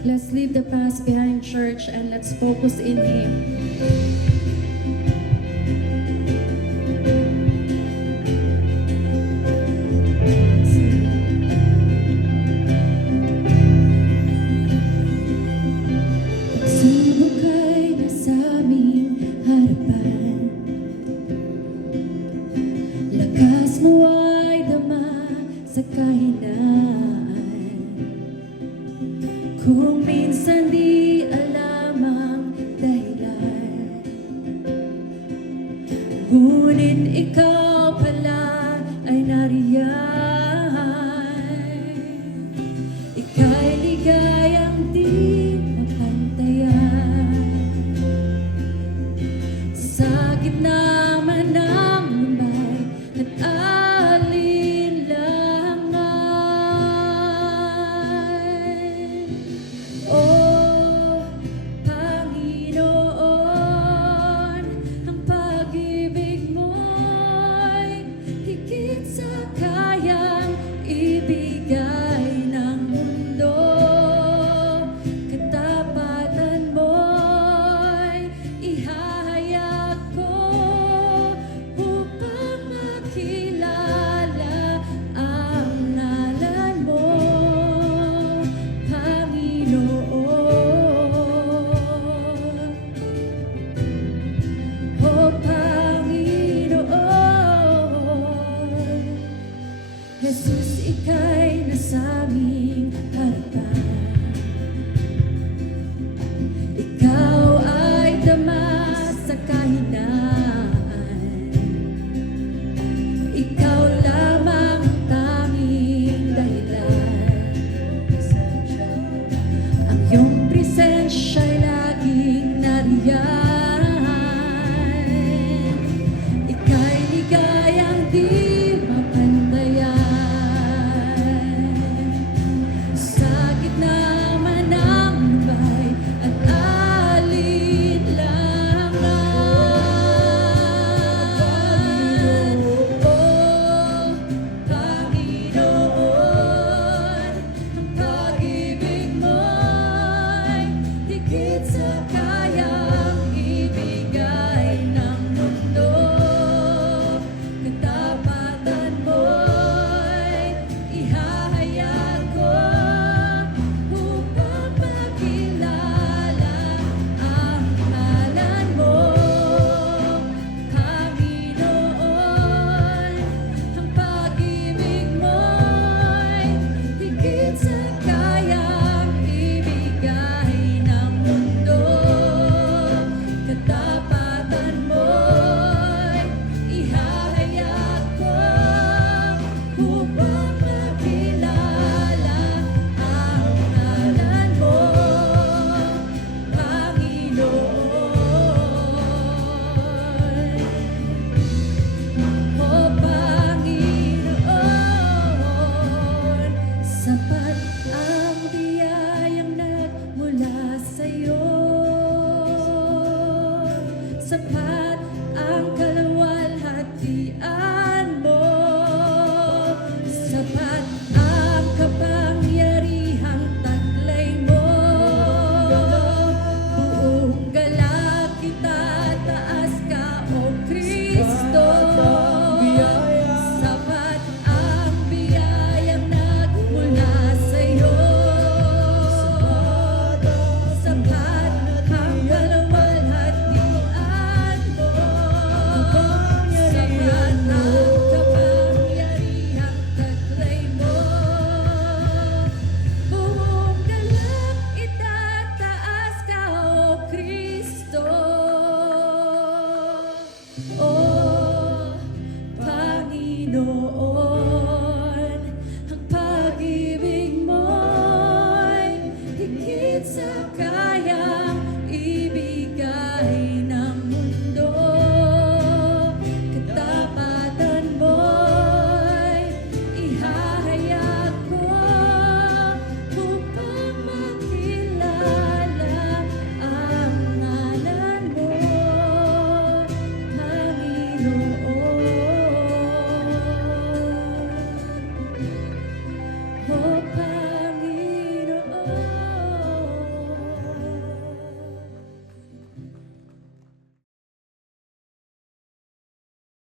Let's leave the past behind, church, and let's focus in Him. Subok ay nasa aming harapan, lakas mo ay dama sa kahinaan. Kung minsan di alam ang dahilan, ngunit ikaw pala ay nariyan. Ika'y ligayang di mapantayan, sa gitna man ng lumbay at alinlangan. Oh, Panginoon, ang pag-ibig mo'y higit sa kayang ibigay ng mundo. Katapatan mo'y ihahayag ko upang makilala ang ngalan mo, Panginoon. Oh, Panginoon, Jesus, ika'y nasa aming harapan. Ikaw ay dama sa kahinaan. Ikaw lamang ang tanging dahilan. Ang iyong presensya'y laging nariyan. Ika'y ligayang di mapantayan, sa gitna man ng lumbay at alinlangan. Oh, Panginoon, ang pag-ibig mo'y higit sa kayang ibigay ng mundo. Katapatan mo'y ihahayag ko upang makilala ang ngalan mo, Panginoon. Ang pag-ibig mo'y higit sa kayang ibigay ng mundo. Katapatan mo'y ihahayag ko upang makilala ang ngalan mo, Panginoon. Oh, Panginoon, sapat ang biyayang nagmula sa'yo. Sapat ang kaluwalhatian mo. Sapat ang kapangyarihang taglay mo. Buong galak itataas ka, O Kristo. Sapat ang biyayang nagmula sa'yo. Sapat ang kaluwalhatian mo. Sapat ang kapangyarihang taglay mo. Buong galak itataas ka, O Kristo. Oh, Panginoon, ang pag-ibig mo'y higit sa kayang ibigay ng mundo. Katapatan mo'y ihahayag ko upang makilala ang ngalan mo, Panginoon. Oh, Panginoon.